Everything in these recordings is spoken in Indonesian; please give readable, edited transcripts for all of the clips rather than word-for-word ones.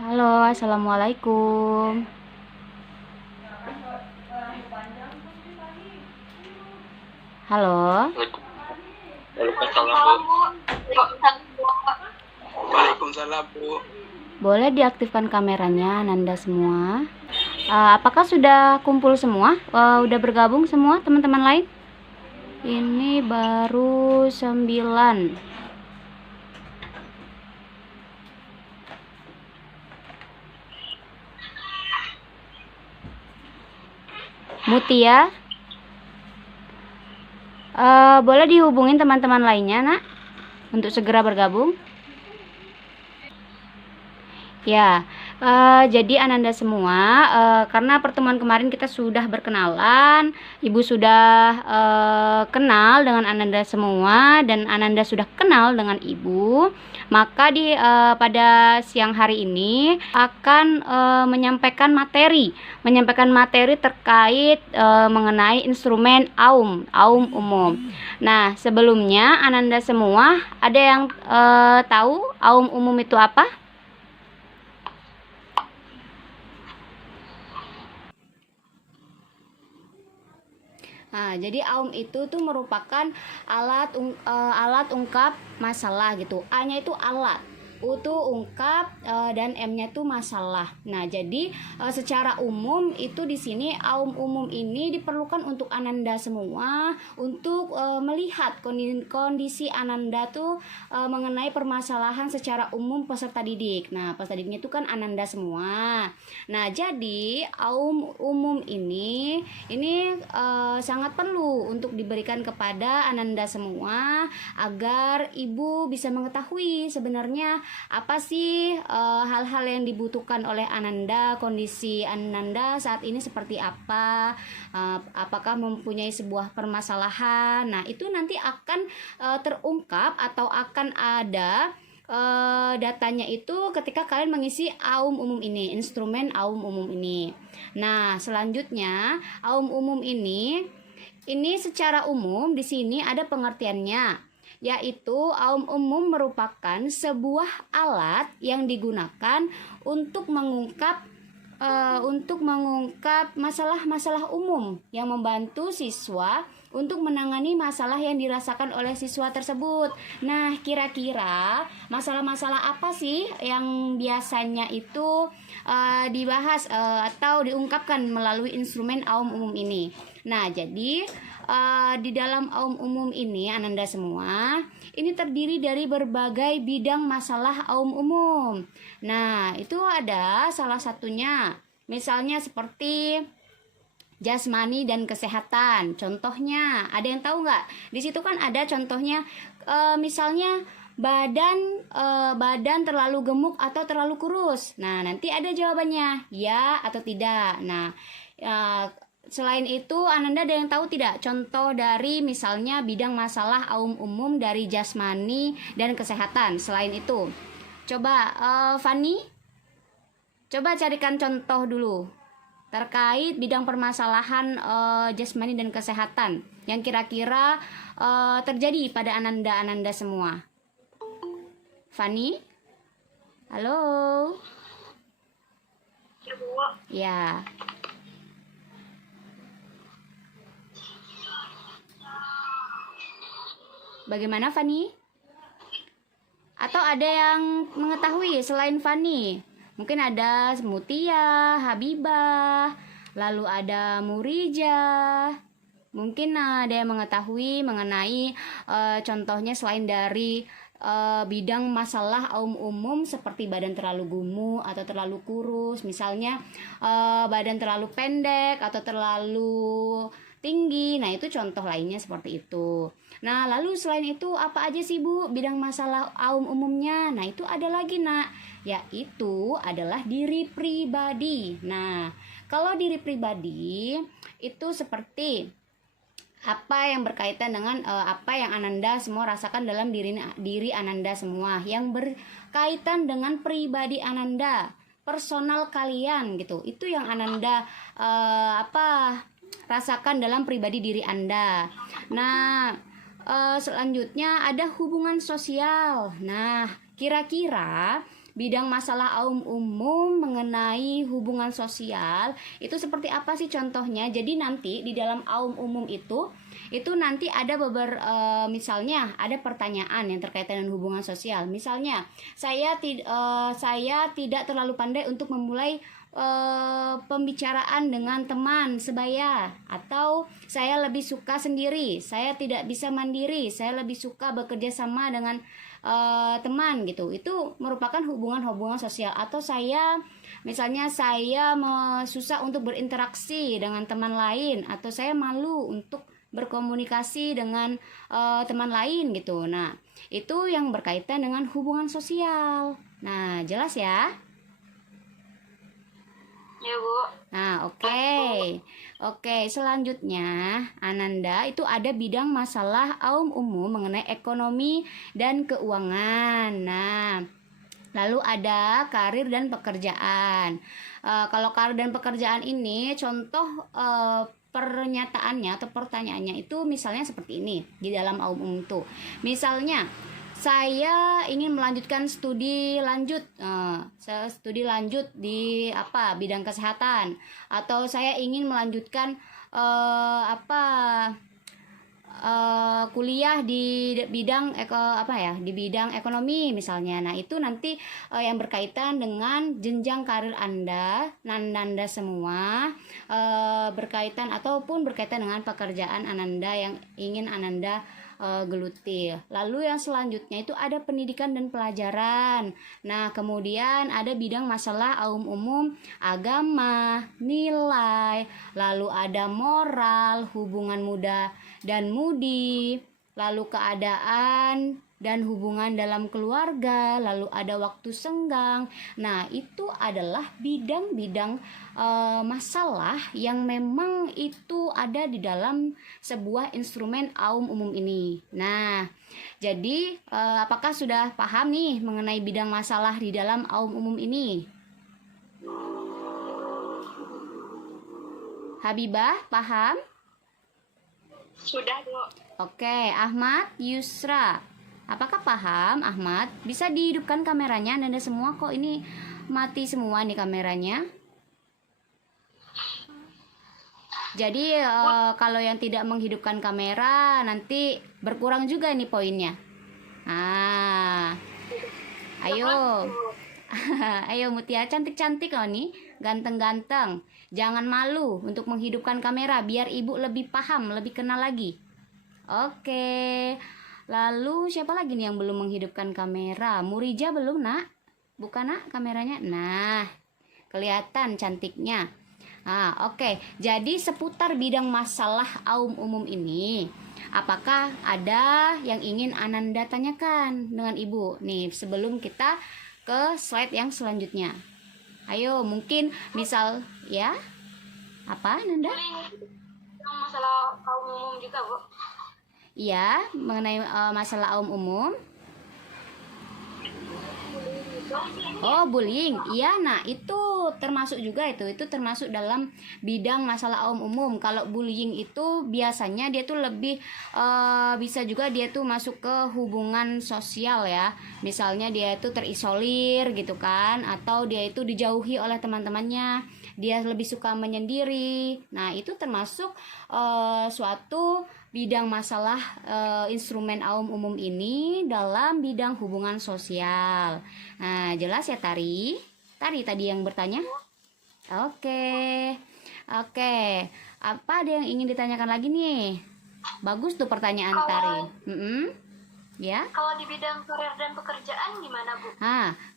Halo, assalamualaikum. Halo, Waalaikumsalam, Bu. Waalaikumsalam, Bu. boleh diaktifkan kameranya, Nanda semua. Apakah sudah kumpul semua? Udah bergabung semua teman-teman lain? Ini baru 9. Mutia, boleh dihubungin teman-teman lainnya, nak, untuk segera bergabung. Ya, jadi Ananda semua, karena pertemuan kemarin kita sudah berkenalan, Ibu sudah kenal dengan Ananda semua dan Ananda sudah kenal dengan Ibu, maka pada siang hari ini akan menyampaikan materi terkait mengenai instrumen AUM umum. Nah, sebelumnya Ananda semua ada yang tahu AUM umum itu apa? Nah, jadi AUM itu tuh merupakan alat ungkap masalah gitu. A-nya itu alat, U tuh ungkap, dan M-nya tuh masalah. Nah, jadi secara umum itu di sini AUM umum ini diperlukan untuk Ananda semua untuk melihat kondisi Ananda tuh mengenai permasalahan secara umum peserta didik. Nah, peserta didiknya itu kan Ananda semua. Nah, jadi AUM umum ini sangat perlu untuk diberikan kepada Ananda semua agar Ibu bisa mengetahui sebenarnya apa sih hal-hal yang dibutuhkan oleh Ananda, kondisi Ananda saat ini seperti apa, apakah mempunyai sebuah permasalahan. Nah, itu nanti akan terungkap atau akan ada datanya itu ketika kalian mengisi AUM umum ini, instrumen AUM umum ini. Nah, selanjutnya AUM umum ini secara umum di sini ada pengertiannya, yaitu AUM umum merupakan sebuah alat yang digunakan untuk mengungkap masalah-masalah umum yang membantu siswa untuk menangani masalah yang dirasakan oleh siswa tersebut. Nah, kira-kira masalah-masalah apa sih yang biasanya itu dibahas atau diungkapkan melalui instrumen AUM umum ini? Nah, jadi di dalam AUM umum ini, Ananda semua, ini terdiri dari berbagai bidang masalah AUM umum. Nah, itu ada salah satunya, misalnya seperti jasmani dan kesehatan. Contohnya, ada yang tahu nggak? Di situ kan ada contohnya, misalnya badan terlalu gemuk atau terlalu kurus. Nah, nanti ada jawabannya, ya atau tidak. Nah, selain itu, Ananda ada yang tahu tidak contoh dari misalnya bidang masalah AUM umum dari jasmani dan kesehatan? Selain itu, coba Fani, coba carikan contoh dulu terkait bidang permasalahan jasmani dan kesehatan yang kira-kira terjadi pada Ananda semua. Fani? Halo? Ya. Bagaimana Fani? Atau ada yang mengetahui selain Fani? Mungkin ada Mutia, Habibah, lalu ada Murija. Mungkin ada yang mengetahui mengenai contohnya selain dari bidang masalah AUM umum seperti badan terlalu gemuk atau terlalu kurus, misalnya badan terlalu pendek atau terlalu tinggi. Nah, itu contoh lainnya seperti itu. Nah, lalu selain itu apa aja sih Bu bidang masalah AUM umumnya? Nah, itu ada lagi nak, yaitu adalah diri pribadi. Nah, kalau diri pribadi itu seperti apa yang berkaitan dengan apa yang Ananda semua rasakan dalam diri Ananda semua yang berkaitan dengan pribadi Ananda, personal kalian gitu. Itu yang Ananda rasakan dalam pribadi diri Anda. Nah, selanjutnya ada hubungan sosial. Nah, kira-kira bidang masalah aum umum mengenai hubungan sosial itu seperti apa sih contohnya? Jadi nanti di dalam aum umum itu nanti ada misalnya ada pertanyaan yang terkaitan dengan hubungan sosial. Misalnya saya tidak terlalu pandai untuk memulai pembicaraan dengan teman sebaya, atau saya lebih suka sendiri, saya tidak bisa mandiri, saya lebih suka bekerja sama dengan teman gitu. Itu merupakan hubungan sosial. Atau misalnya saya susah untuk berinteraksi dengan teman lain, atau saya malu untuk berkomunikasi dengan teman lain gitu. Nah, itu yang berkaitan dengan hubungan sosial. Nah, jelas ya? Ya, Bu. Nah, oke, selanjutnya Ananda itu ada bidang masalah aum umum mengenai ekonomi dan keuangan. Nah, lalu ada karir dan pekerjaan. Kalau karir dan pekerjaan ini contoh pernyataannya atau pertanyaannya itu misalnya seperti ini di dalam aum umum tuh. Misalnya saya ingin melanjutkan studi lanjut di bidang kesehatan, atau saya ingin melanjutkan kuliah di bidang di bidang ekonomi misalnya. Nah, itu nanti yang berkaitan dengan jenjang karir Anda semua, berkaitan dengan pekerjaan Ananda yang ingin Ananda geluti. Lalu yang selanjutnya itu ada pendidikan dan pelajaran. Nah, kemudian ada bidang masalah aum umum, agama, nilai, lalu ada moral, hubungan muda dan mudi, lalu keadaan dan hubungan dalam keluarga, lalu ada waktu senggang. Nah, itu adalah bidang-bidang masalah yang memang itu ada di dalam sebuah instrumen aum umum ini. Nah, jadi apakah sudah paham nih mengenai bidang masalah di dalam aum umum ini? Habibah, paham? Sudah, Bu. Oke, Ahmad, Yusra, apakah paham, Ahmad? Bisa dihidupkan kameranya, Anda semua kok ini mati semua nih kameranya. Jadi kalau yang tidak menghidupkan kamera nanti berkurang juga nih poinnya. Ayo. Ayo Mutia, cantik-cantik loh nih, ganteng-ganteng. Jangan malu untuk menghidupkan kamera biar ibu lebih paham, lebih kenal lagi. Oke. Lalu siapa lagi nih yang belum menghidupkan kamera? Murija belum, Nak? Buka, Nak, kameranya. Nah, kelihatan cantiknya. Oke. Jadi seputar bidang masalah aum umum ini, apakah ada yang ingin Ananda tanyakan dengan Ibu? Nih, sebelum kita ke slide yang selanjutnya. Ayo, mungkin misal ya. Apa, Ananda? Masalah kaum umum juga, Bu. Iya, mengenai masalah aum umum. Oh, bullying. Iya, nah itu termasuk juga itu termasuk dalam bidang masalah aum umum. Kalau bullying itu biasanya dia tuh lebih bisa juga dia tuh masuk ke hubungan sosial ya. Misalnya dia itu terisolir gitu kan, atau dia itu dijauhi oleh teman-temannya. Dia lebih suka menyendiri. Nah, itu termasuk suatu bidang masalah instrumen aum umum ini dalam bidang hubungan sosial. Nah, jelas ya Tari? Tadi yang bertanya? Oke. Apa ada yang ingin ditanyakan lagi nih? Bagus tuh pertanyaan Tari. Ya. Kalau di bidang karir dan pekerjaan gimana, Bu?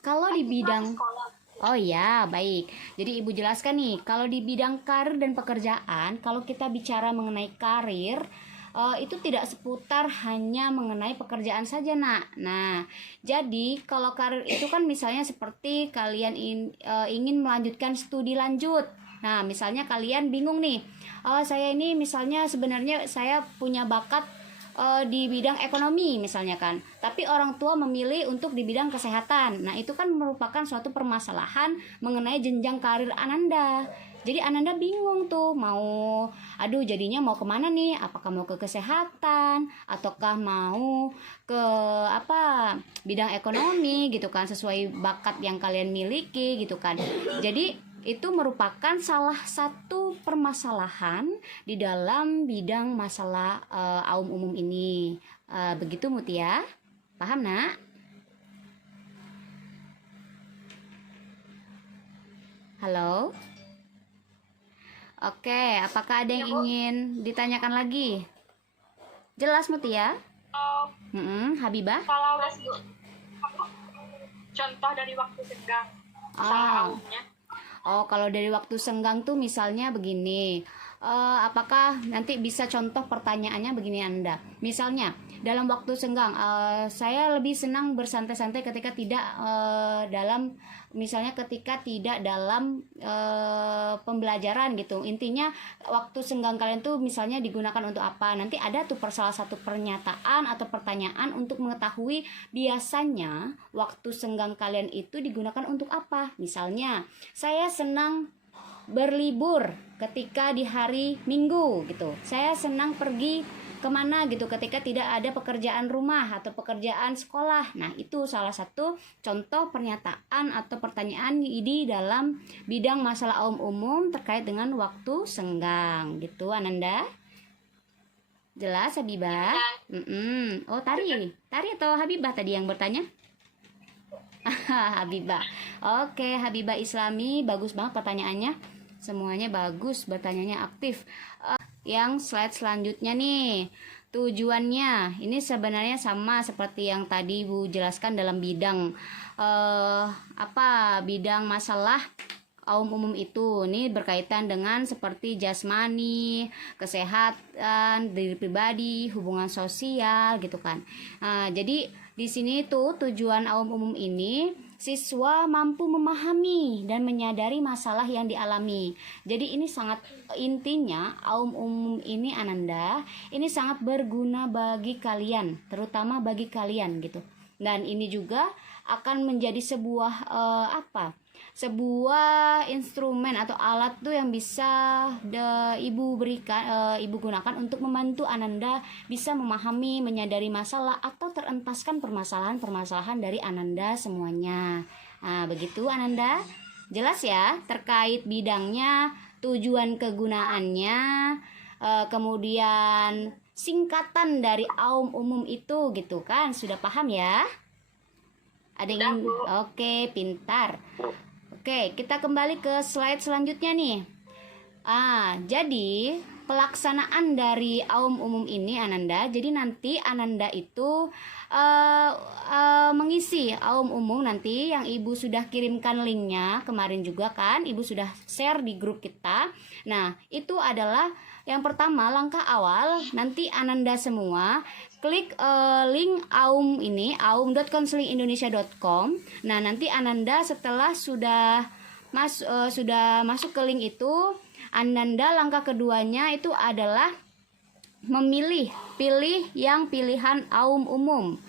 Kalau di bidang sekolah. Oh ya, baik. Jadi Ibu jelaskan nih, kalau di bidang karir dan pekerjaan, kalau kita bicara mengenai karir, itu tidak seputar hanya mengenai pekerjaan saja, Nak. Nah, jadi kalau karir itu kan misalnya seperti kalian ingin melanjutkan studi lanjut. Nah, misalnya kalian bingung nih, saya ini misalnya sebenarnya saya punya bakat di bidang ekonomi misalnya kan, tapi orang tua memilih untuk di bidang kesehatan. Nah, itu kan merupakan suatu permasalahan mengenai jenjang karir Ananda. Jadi Ananda bingung tuh jadinya mau kemana nih? Apakah mau ke kesehatan ataukah mau ke bidang ekonomi gitu kan, sesuai bakat yang kalian miliki gitu kan. Jadi itu merupakan salah satu permasalahan di dalam bidang masalah Aum Umum ini. Begitu Mutia? Paham nak? Halo? Oke, apakah ada yang ingin ditanyakan lagi? Jelas Mutia? Habibah? Kalau contoh dari waktu senggang, aumnya. Kalau dari waktu senggang tuh misalnya begini. Apakah nanti bisa contoh pertanyaannya begini Anda? Misalnya dalam waktu senggang, saya lebih senang bersantai-santai ketika tidak ketika tidak dalam pembelajaran gitu. Intinya waktu senggang kalian tuh misalnya digunakan untuk apa? Nanti ada tuh salah satu pernyataan atau pertanyaan untuk mengetahui biasanya waktu senggang kalian itu digunakan untuk apa. Misalnya, saya senang berlibur ketika di hari Minggu gitu. Saya senang pergi kemana gitu ketika tidak ada pekerjaan rumah atau pekerjaan sekolah. Nah, itu salah satu contoh pernyataan atau pertanyaan di dalam bidang masalah Aum Umum terkait dengan waktu senggang gitu Ananda. Jelas Habibah? Oh, Tari atau Habibah tadi yang bertanya? Habibah. Oke, Habibah Islami, bagus banget pertanyaannya. Semuanya bagus, bertanyanya aktif. Yang slide selanjutnya nih, tujuannya ini sebenarnya sama seperti yang tadi Bu jelaskan dalam bidang bidang masalah Aum Umum itu. Ini berkaitan dengan seperti jasmani, kesehatan diri pribadi, hubungan sosial gitu kan. Jadi di sini tuh tujuan Aum Umum ini siswa mampu memahami dan menyadari masalah yang dialami. Jadi ini sangat intinya Aum Umum ini Ananda, ini sangat berguna bagi kalian, terutama bagi kalian gitu. Dan ini juga akan menjadi sebuah sebuah instrumen atau alat tuh yang bisa ibu gunakan untuk membantu Ananda bisa memahami, menyadari masalah atau terentaskan permasalahan dari Ananda semuanya. Nah, begitu Ananda. Jelas ya terkait bidangnya, tujuan kegunaannya, kemudian singkatan dari Aum Umum itu gitu kan. Sudah paham ya? Ada yang Oke, pintar. Oke, kita kembali ke slide selanjutnya nih. Jadi pelaksanaan dari Aum Umum ini Ananda, jadi nanti Ananda itu mengisi Aum Umum nanti yang Ibu sudah kirimkan linknya kemarin juga kan, Ibu sudah share di grup kita. Nah, itu adalah yang pertama, langkah awal nanti Ananda semua klik link Aum ini, aum.counselingindonesia.com. Nah, nanti Ananda setelah sudah masuk ke link itu, Ananda langkah keduanya itu adalah pilih yang pilihan Aum Umum.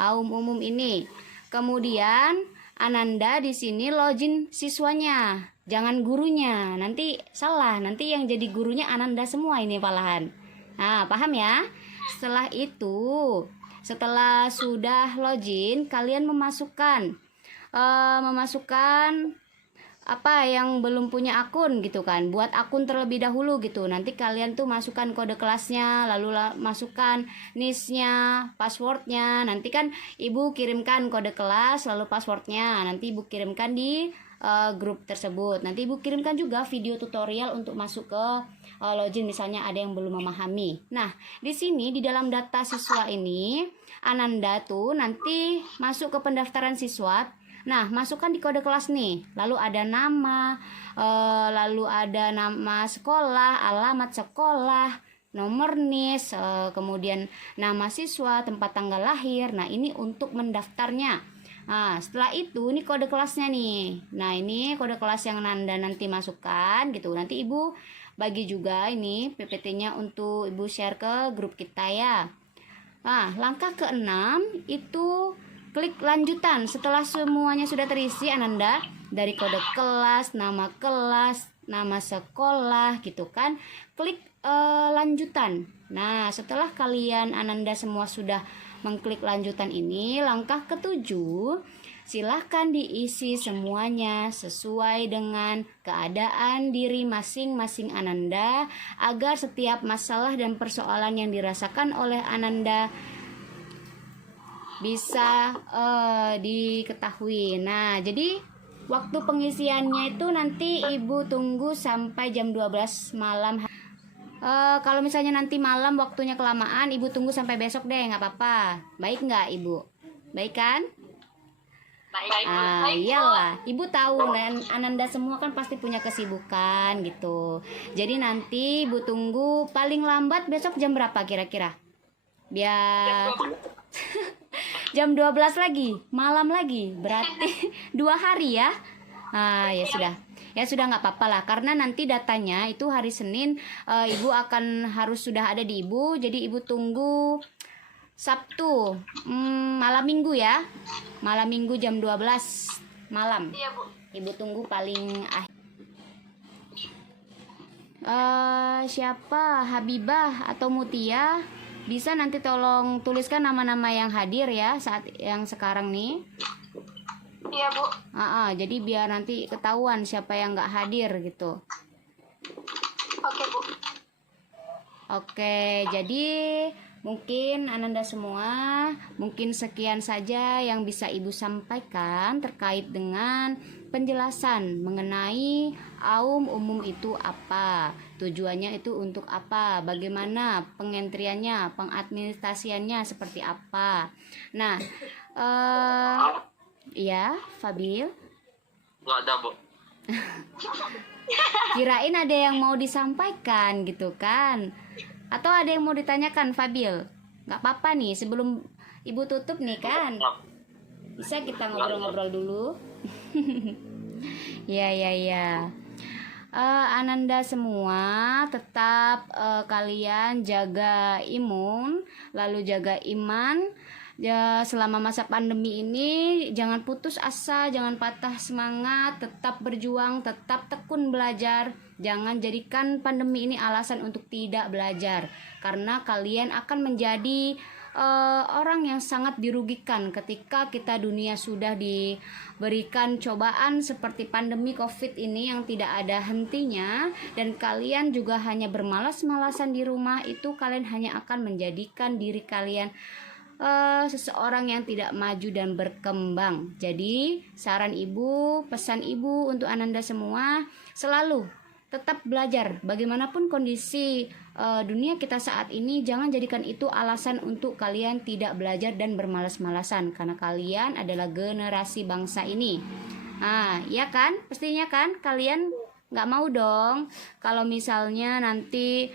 Aum Umum ini. Kemudian Ananda di sini login siswanya, jangan gurunya. Nanti salah, nanti yang jadi gurunya Ananda semua ini malahan. Paham ya? Setelah itu, setelah sudah login, kalian memasukkan apa yang belum punya akun gitu kan, buat akun terlebih dahulu gitu. Nanti kalian tuh masukkan kode kelasnya, lalu masukkan NIS-nya, passwordnya. Nanti kan Ibu kirimkan kode kelas lalu passwordnya, nanti Ibu kirimkan di grup tersebut. Nanti Ibu kirimkan juga video tutorial untuk masuk ke login, misalnya ada yang belum memahami. Nah, di sini di dalam data siswa ini Ananda tuh nanti masuk ke pendaftaran siswa. Nah, masukkan di kode kelas nih. Lalu ada nama, sekolah, alamat sekolah, nomor NIS, kemudian nama siswa, tempat tanggal lahir. Nah, ini untuk mendaftarnya. Nah, setelah itu ini kode kelasnya nih. Nah, ini kode kelas yang Anda nanti masukkan gitu. Nanti Ibu bagi juga ini PPT-nya untuk Ibu share ke grup kita ya. Nah, langkah ke-6 itu klik lanjutan. Setelah semuanya sudah terisi Ananda, dari kode kelas, nama sekolah gitu kan, klik lanjutan. Nah, setelah kalian Ananda semua sudah mengklik lanjutan ini, langkah ketujuh, silahkan diisi semuanya sesuai dengan keadaan diri masing-masing Ananda, agar setiap masalah dan persoalan yang dirasakan oleh Ananda bisa diketahui. Nah, jadi waktu pengisiannya itu nanti Ibu tunggu sampai jam 12 malam. Kalau misalnya nanti malam waktunya kelamaan, Ibu tunggu sampai besok deh, nggak apa-apa. Baik nggak Ibu? Baik kan? Baik. Iyalah, Ibu tahu dan Ananda semua kan pasti punya kesibukan gitu. Jadi nanti Ibu tunggu paling lambat besok jam berapa kira-kira? Biar jam 12 lagi, malam lagi. Berarti 2 hari ya. Ya sudah. Ya sudah, nggak apa-apa lah, karena nanti datanya itu hari Senin Ibu akan harus sudah ada di Ibu. Jadi Ibu tunggu Sabtu, malam Minggu ya. Malam Minggu jam 12 malam. Iya, Bu. Ibu tunggu paling siapa? Habibah atau Mutia? Bisa nanti tolong tuliskan nama-nama yang hadir ya saat yang sekarang nih. Iya, Bu. Jadi biar nanti ketahuan siapa yang nggak hadir gitu. Oke, Bu. Oke, jadi mungkin Ananda semua, mungkin sekian saja yang bisa Ibu sampaikan terkait dengan penjelasan mengenai aum umum itu apa, tujuannya itu untuk apa, bagaimana pengentriannya, pengadministrasiannya seperti apa. Nah, ya, Fabil. Nggak ada, Bu. Kirain ada yang mau disampaikan gitu kan? Atau ada yang mau ditanyakan, Fabil? Nggak apa-apa nih, sebelum Ibu tutup nih kan? Bisa kita ngobrol-ngobrol dulu? Ya. Ananda semua tetap kalian jaga imun, lalu jaga iman. Ya, selama masa pandemi ini jangan putus asa, jangan patah semangat, tetap berjuang, tetap tekun belajar. Jangan jadikan pandemi ini alasan untuk tidak belajar, karena kalian akan menjadi orang yang sangat dirugikan ketika kita dunia sudah diberikan cobaan seperti pandemi COVID ini yang tidak ada hentinya, dan kalian juga hanya bermalas-malasan di rumah. Itu kalian hanya akan menjadikan diri kalian seseorang yang tidak maju dan berkembang. Jadi saran Ibu, pesan Ibu untuk Ananda semua, selalu tetap belajar. Bagaimanapun kondisi dunia kita saat ini, jangan jadikan itu alasan untuk kalian tidak belajar dan bermalas-malasan, karena kalian adalah generasi bangsa ini. Ya kan? Pastinya kan kalian nggak mau dong kalau misalnya nanti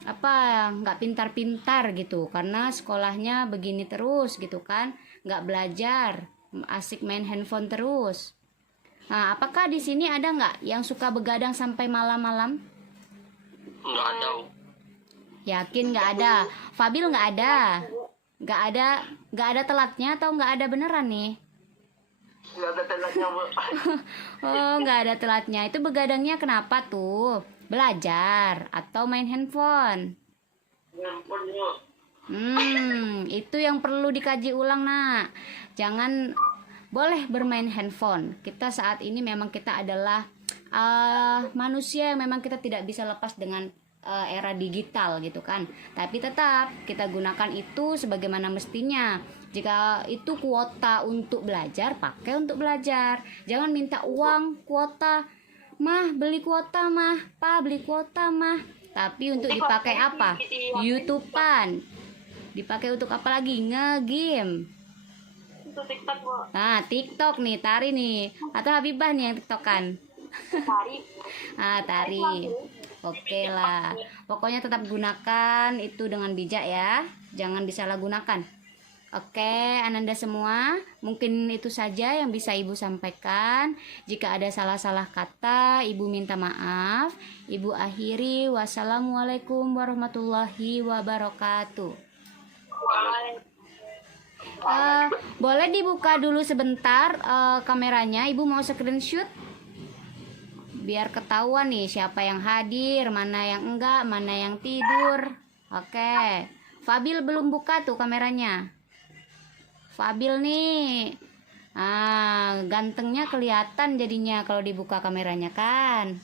nggak pintar-pintar gitu, karena sekolahnya begini terus gitu kan, nggak belajar, asik main handphone terus. Apakah di sini ada nggak yang suka begadang sampai malam-malam? Nggak ada, Bu. Yakin nggak ada? Fabil nggak ada? Nggak ada telatnya atau nggak ada beneran nih? Nggak ada telatnya, Bu. Oh, nggak ada telatnya. Itu begadangnya kenapa tuh? Belajar atau main handphone? Handphone, Bu. Itu yang perlu dikaji ulang, Nak. Jangan boleh bermain handphone. Kita saat ini memang kita adalah manusia yang memang kita tidak bisa lepas dengan era digital gitu kan. Tapi tetap kita gunakan itu sebagaimana mestinya. Jika itu kuota untuk belajar, pakai untuk belajar. Jangan minta uang kuota. Mah, beli kuota, Mah. Pa, beli kuota, Mah. Tapi untuk dipakai apa? YouTubean. Dipakai untuk apa lagi? Nge-game. Itu TikTok, Bu. Nah, TikTok nih, Tari nih. Atau Habibah nih yang TikTokan. Tari. Tari. Oke lah. Pokoknya tetap gunakan itu dengan bijak ya. Jangan disalahgunakan. Oke, Ananda semua, mungkin itu saja yang bisa Ibu sampaikan. Jika ada salah-salah kata, Ibu minta maaf. Ibu akhiri. Wassalamualaikum warahmatullahi wabarakatuh. Boleh dibuka dulu sebentar kameranya. Ibu mau screenshot biar ketahuan nih siapa yang hadir, mana yang enggak, mana yang tidur. Oke. Fabil belum buka tuh kameranya. Fabil nih. Gantengnya kelihatan jadinya kalau dibuka kameranya kan.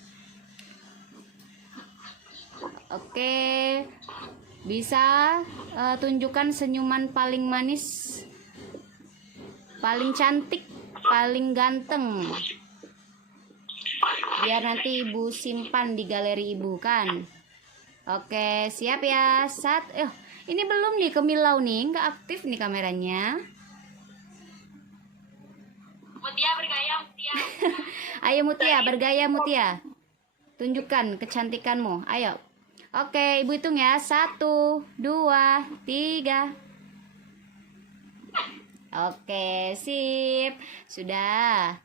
Oke. Bisa tunjukkan senyuman paling manis, paling cantik, paling ganteng. Biar nanti ibu simpan di galeri ibu kan. Oke, siap ya. Ini belum nih Kemilau nih, nggak aktif nih kameranya. Mutia bergaya, Mutia. Ayo Mutia, bergaya Mutia. Tunjukkan kecantikanmu. Ayo. Oke, ibu hitung ya. 1, 2, 3. Oke, sip. Sudah.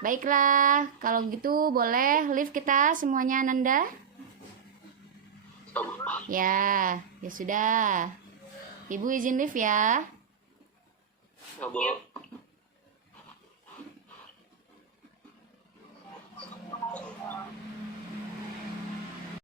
Baiklah, kalau gitu boleh live kita semuanya Nanda? Ya sudah. Ibu izin live ya. Ya, Bu.